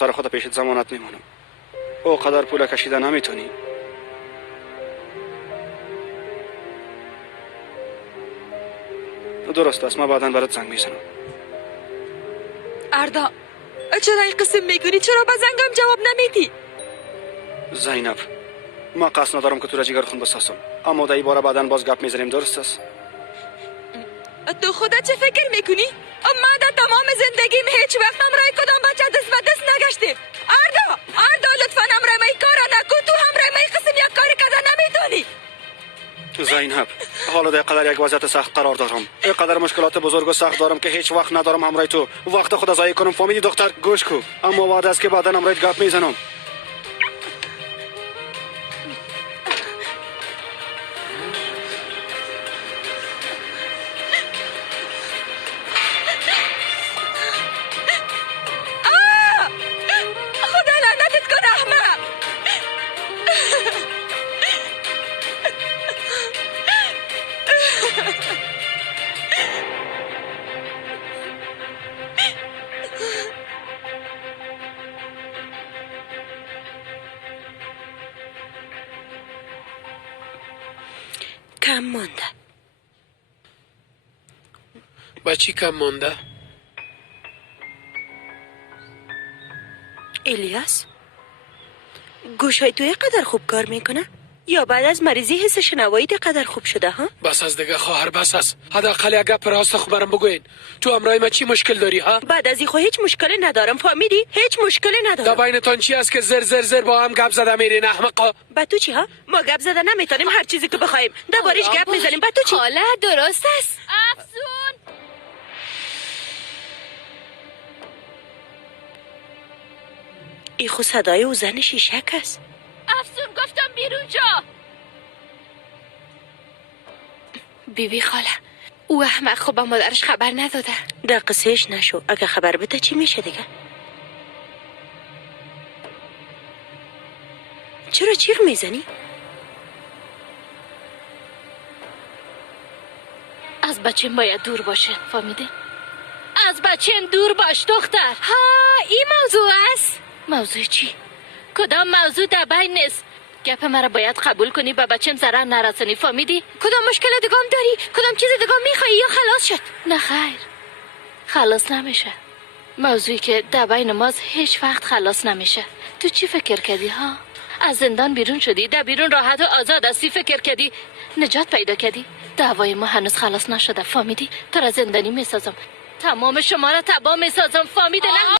سر خود پیشت ضمانت میمونم. او قدر پول کشیده نمیتونی. درست است، ما بعدا برات زنگ میزنم. اردا چرا این قسم میکنی؟ چرا به زنگم جواب نمیدی؟ زینب، ما قصد ندارم که تو را جگر خون بسازم، اما در این باره بعدا باز گپ میزنیم. درست است؟ تو خودت چه فکر میکنی؟ ما در تمام زندگیم هیچ وقت همراه کدام بچه دست به دست نگشتیم. اردا لطفا همراه ما این کارا نکن. تو همراه ما این قسم یک کاری کردن نمیتونی. زینب، حالا در قدر یک وضعیت سخت قرار دارم. این قدر مشکلات بزرگ و سخت دارم که هیچ وقت ندارم همراه تو وقت خود ضایع کنم. فهمیدی دختر؟ گوش کو، اما وعده است که بعدا همراهت گپ میزنم. خدا لعنتت کنه احمق. کم مانده. با چی کم مانده؟ الیاس، گوشای تو قدر خوب کار میکنه؟ یا بعد از مریضی حس شنوایی قدر خوب شده ها؟ بس از دیگه خواهر، بس از. حداقل یک گپ راست خو برام بگوین. تو همراه ما چی مشکل داری ها؟ بعد از این خو هیچ مشکلی ندارم. فهمیدی؟ هیچ مشکلی در ندارم. بینتان چی است که زر زر زر با هم گپ زده میرین احمقا؟ با تو چی ها؟ ما گپ زدن نمیتونیم. هر چیزی که بخوایم دربارش گپ میزنیم. با تو چی؟ حالا درست است. افسون، این خو صدای او زن شیشک است. افسون گفتم بیرون جا. بیبی خاله، او احمق خب با مادرش خبر نداده. در قصهش نشو. اگه خبر بده چی میشه دیگه؟ چرا چیغ میزنی؟ از بچم باید دور باشه، فهمیده؟ از بچم دور باش دختر. ها، این موضوع است. موضوع چی؟ کدام موضوع در بین نیست. گپ مرا باید قبول کنی، به بچم ضرر نرسانی، فهمیدی؟ کدام مشکل دگام داری؟ کدام چیز دگام میخوایی یا خلاص شد؟ نه خیر، خلاص نمیشه. موضوعی که در بین ماست هیچ وقت خلاص نمیشه. تو چی فکر کردی ها؟ از زندان بیرون شدی، در بیرون راحت و آزاد هستی، فکر کردی نجات پیدا کردی. دعوای ما هنوز خلاص نشده، فهمیدی؟ تو را زندانی میسازم، تمام شما را تباه میسازم، فهمیده؟ نه